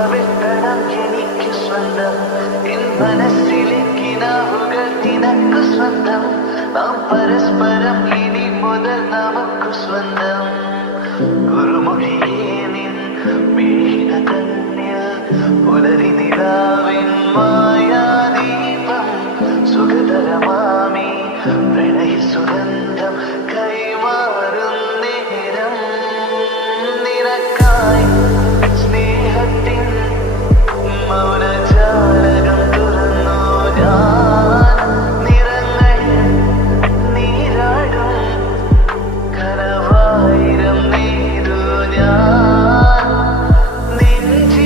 കവിൾത്തടം എനിക്ക് സ്വന്തം, എൻ മനസ്സിലെ കിനാവുകൾ നിനക്ക് സ്വന്തം, നാം പരസ്പരം ഇനി മുതൽ നമുക്ക് സ്വന്തം. കുറുമൊഴിയേ നിൻ വീണകൾ